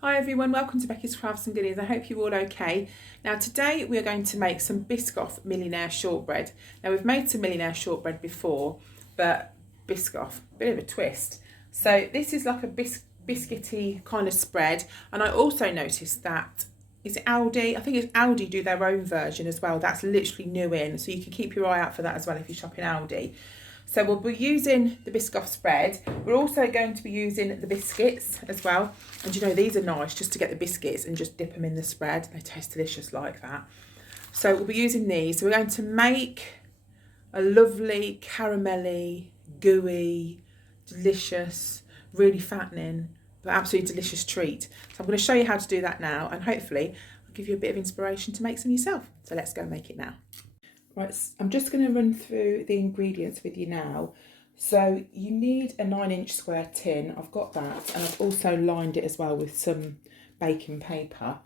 Hi everyone, welcome to Becky's Crafts and Goodies. I hope you're all okay. Now today we are going to make some Biscoff Millionaire Shortbread. Now we've made some Millionaire Shortbread before, but Biscoff, bit of a twist. So this is like a biscuity kind of spread, and I also noticed that, is it Aldi? I think it's Aldi do their own version as well. That's literally new in, so you can keep your eye out for that as well if you shop in Aldi. So we'll be using the Biscoff Spread. We're also going to be using the biscuits as well. And you know, these are nice just to get the biscuits and just dip them in the spread. They taste delicious like that. So we'll be using these. So we're going to make a lovely caramelly, gooey, delicious, really fattening, but absolutely delicious treat. So I'm going to show you how to do that now, and hopefully I'll give you a bit of inspiration to make some yourself. So let's go and make it now. Right, I'm just going to run through the ingredients with you now. So you need a 9-inch square tin. I've got that, and I've also lined it as well with some baking paper.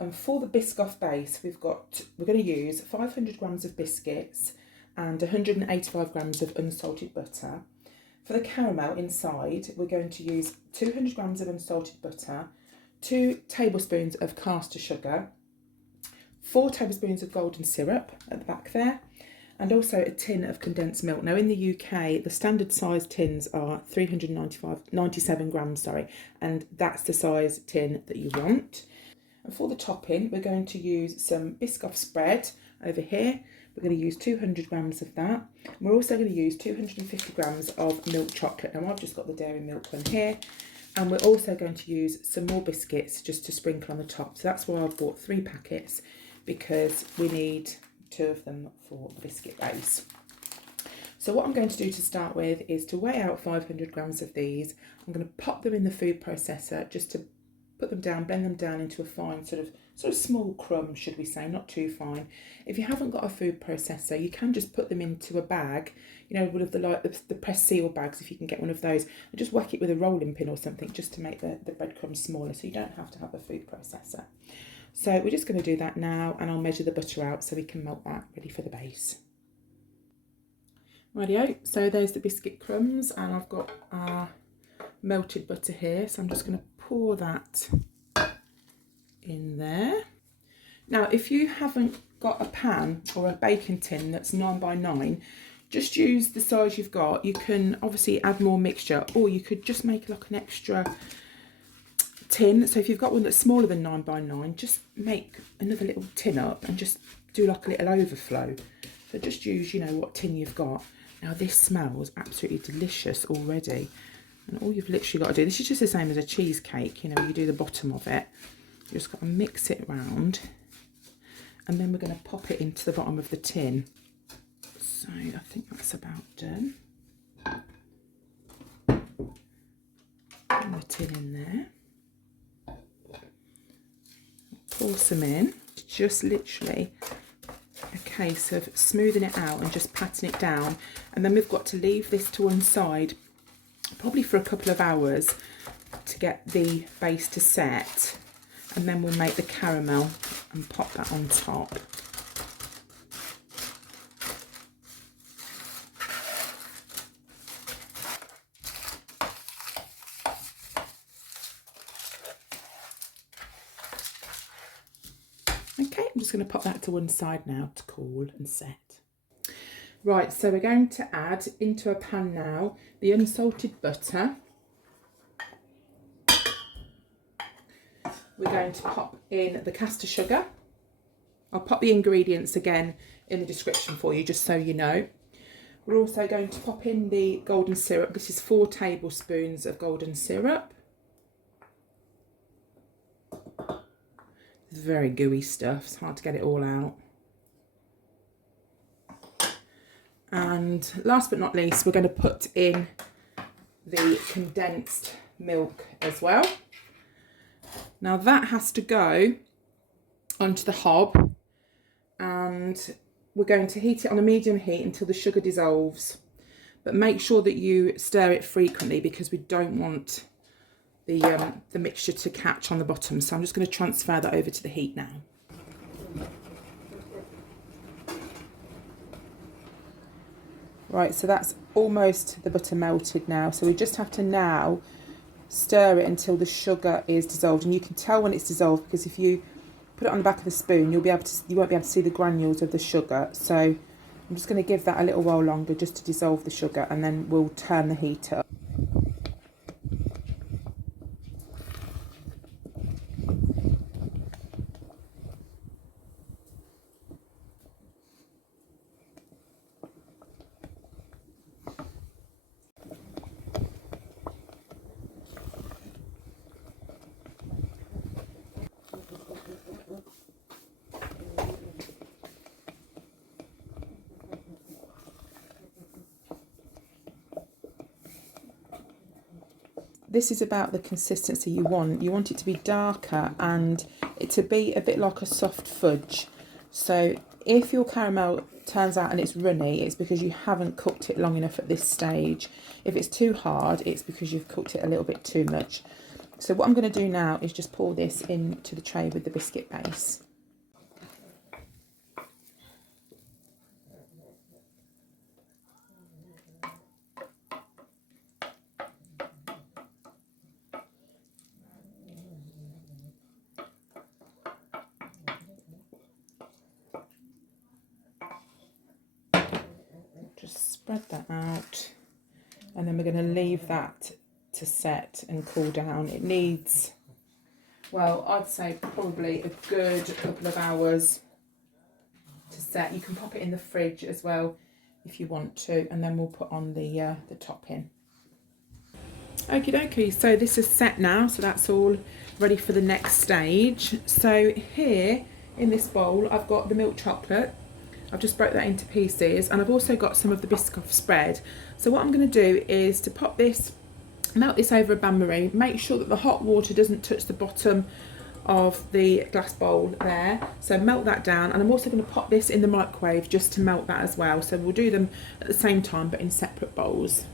And for the Biscoff base, we're going to use 500 grams of biscuits and 185 grams of unsalted butter. For the caramel inside, we're going to use 200 grams of unsalted butter, 2 tablespoons of caster sugar, 4 tablespoons of golden syrup at the back there, and also a tin of condensed milk. Now in the UK, the standard size tins are 97 grams, and that's the size tin that you want. And for the topping, we're going to use some Biscoff Spread over here. We're going to use 200 grams of that. And we're also going to use 250 grams of milk chocolate. Now I've just got the dairy milk one here. And we're also going to use some more biscuits just to sprinkle on the top. So that's why I've bought 3 packets, because we need 2 of them for the biscuit base. So what I'm going to do to start with is to weigh out 500 grams of these. I'm going to pop them in the food processor just to put them down, blend them down into a fine sort of small crumb, should we say, not too fine. If you haven't got a food processor, you can just put them into a bag, you know, one of the press seal bags, if you can get one of those, and just whack it with a rolling pin or something just to make the breadcrumbs smaller, so you don't have to have a food processor. So we're just going to do that now, and I'll measure the butter out so we can melt that ready for the base. Rightio, so there's the biscuit crumbs, and I've got our melted butter here, so I'm just going to pour that in there. Now if you haven't got a pan or a baking tin that's 9 by 9, just use the size you've got. You can obviously add more mixture, or you could just make like an extra tin. So if you've got one that's smaller than 9 by 9, just make another little tin up and just do like a little overflow. So just use, you know, what tin you've got. Now this smells absolutely delicious already, and all you've literally got to do, this is just the same as a cheesecake, you know, you do the bottom of it, you just got to mix it round, and then we're going to pop it into the bottom of the tin. So I think that's about done. Put the tin in there. Pour some in. Just literally a case of smoothing it out and just patting it down, and then we've got to leave this to one side probably for a couple of hours to get the base to set, and then we'll make the caramel and pop that on top. Okay, I'm just going to pop that to one side now to cool and set. Right, so we're going to add into a pan now the unsalted butter. We're going to pop in the caster sugar. I'll pop the ingredients again in the description for you, just so you know. We're also going to pop in the golden syrup. This is 4 tablespoons of golden syrup. It's very gooey stuff, it's hard to get it all out. And last but not least, we're going to put in the condensed milk as well. Now that has to go onto the hob, and we're going to heat it on a medium heat until the sugar dissolves. But make sure that you stir it frequently, because we don't want the mixture to catch on the bottom. So I'm just going to transfer that over to the heat now. Right, so that's almost the butter melted now. So we just have to now stir it until the sugar is dissolved, and you can tell when it's dissolved because if you put it on the back of the spoon, you won't be able to see the granules of the sugar. So I'm just going to give that a little while longer just to dissolve the sugar, and then we'll turn the heat up. This is about the consistency you want. You want it to be darker and it to be a bit like a soft fudge. So if your caramel turns out and it's runny, it's because you haven't cooked it long enough at this stage. If it's too hard, it's because you've cooked it a little bit too much. So what I'm going to do now is just pour this into the tray with the biscuit base. Just spread that out, and then we're going to leave that to set and cool down. It needs, well, I'd say probably a good couple of hours to set. You can pop it in the fridge as well if you want to, and then we'll put on the topping. Okie dokie, so this is set now, so that's all ready for the next stage. So here in this bowl I've got the milk chocolate. I've just broke that into pieces, and I've also got some of the Biscoff spread. So what I'm going to do is to pop this, melt this over a bain-marie, make sure that the hot water doesn't touch the bottom of the glass bowl there. So melt that down, and I'm also going to pop this in the microwave just to melt that as well. So we'll do them at the same time but in separate bowls.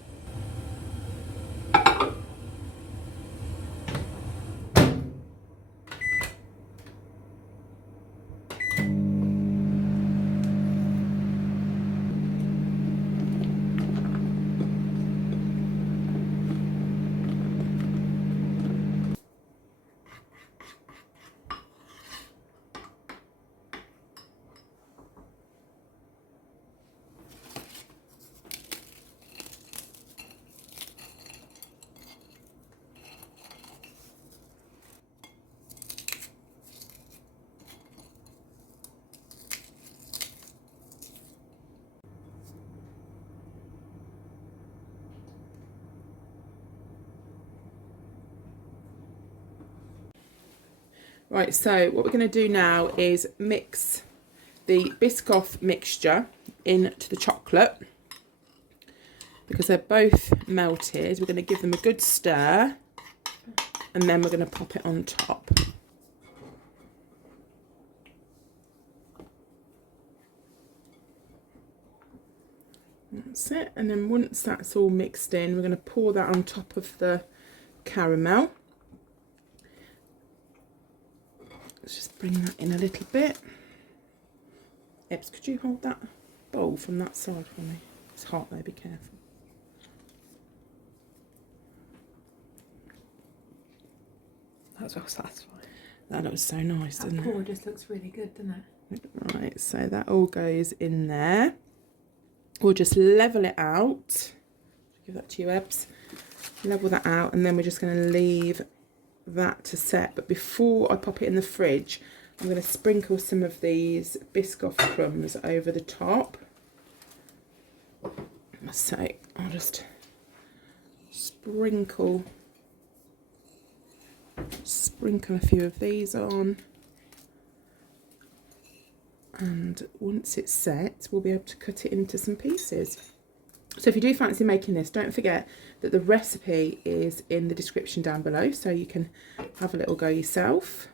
Right, so what we're going to do now is mix the Biscoff mixture into the chocolate. Because they're both melted, we're going to give them a good stir, and then we're going to pop it on top. That's it, and then once that's all mixed in, we're going to pour that on top of the caramel. Let's just bring that in a little bit. Ebbs, could you hold that bowl from that side for me? It's hot though, be careful. That's well satisfying. That looks so nice, doesn't it? That pour just looks really good, doesn't it? Right, so that all goes in there. We'll just level it out. Give that to you, Ebbs. Level that out, and then we're just going to leave that to set. But before I pop it in the fridge, I'm going to sprinkle some of these Biscoff crumbs over the top. So I'll just sprinkle a few of these on, and once it's set we'll be able to cut it into some pieces. So if you do fancy making this, don't forget that the recipe is in the description down below, so you can have a little go yourself.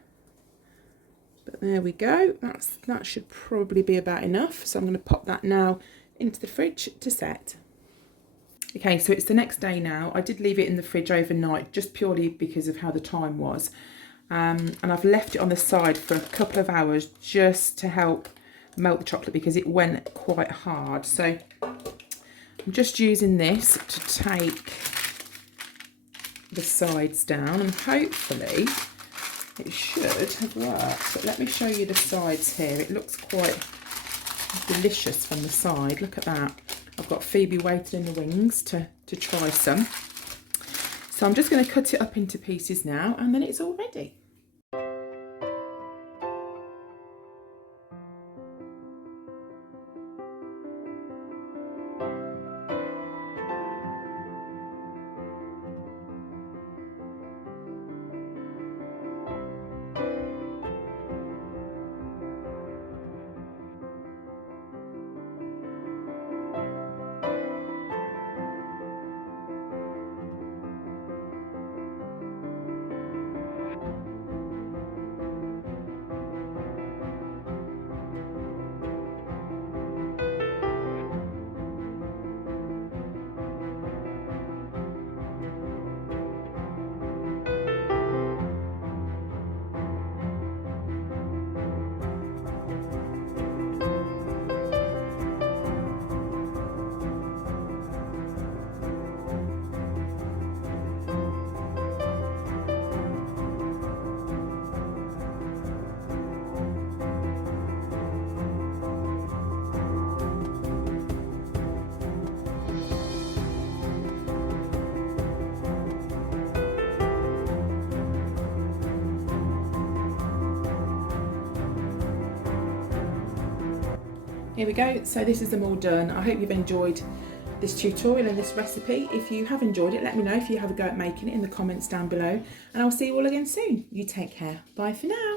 But there we go, that should probably be about enough. So I'm going to pop that now into the fridge to set. Okay, so it's the next day now. I did leave it in the fridge overnight just purely because of how the time was. And I've left it on the side for a couple of hours just to help melt the chocolate because it went quite hard. So I'm just using this to take the sides down, and hopefully it should have worked. But let me show you the sides here. It looks quite delicious from the side. Look at that. I've got Phoebe waiting in the wings to try some. So I'm just going to cut it up into pieces now, and then it's all ready. Here we go, so this is them all done. I hope you've enjoyed this tutorial and this recipe. If you have enjoyed it, let me know if you have a go at making it in the comments down below, and I'll see you all again soon. You take care. Bye for now.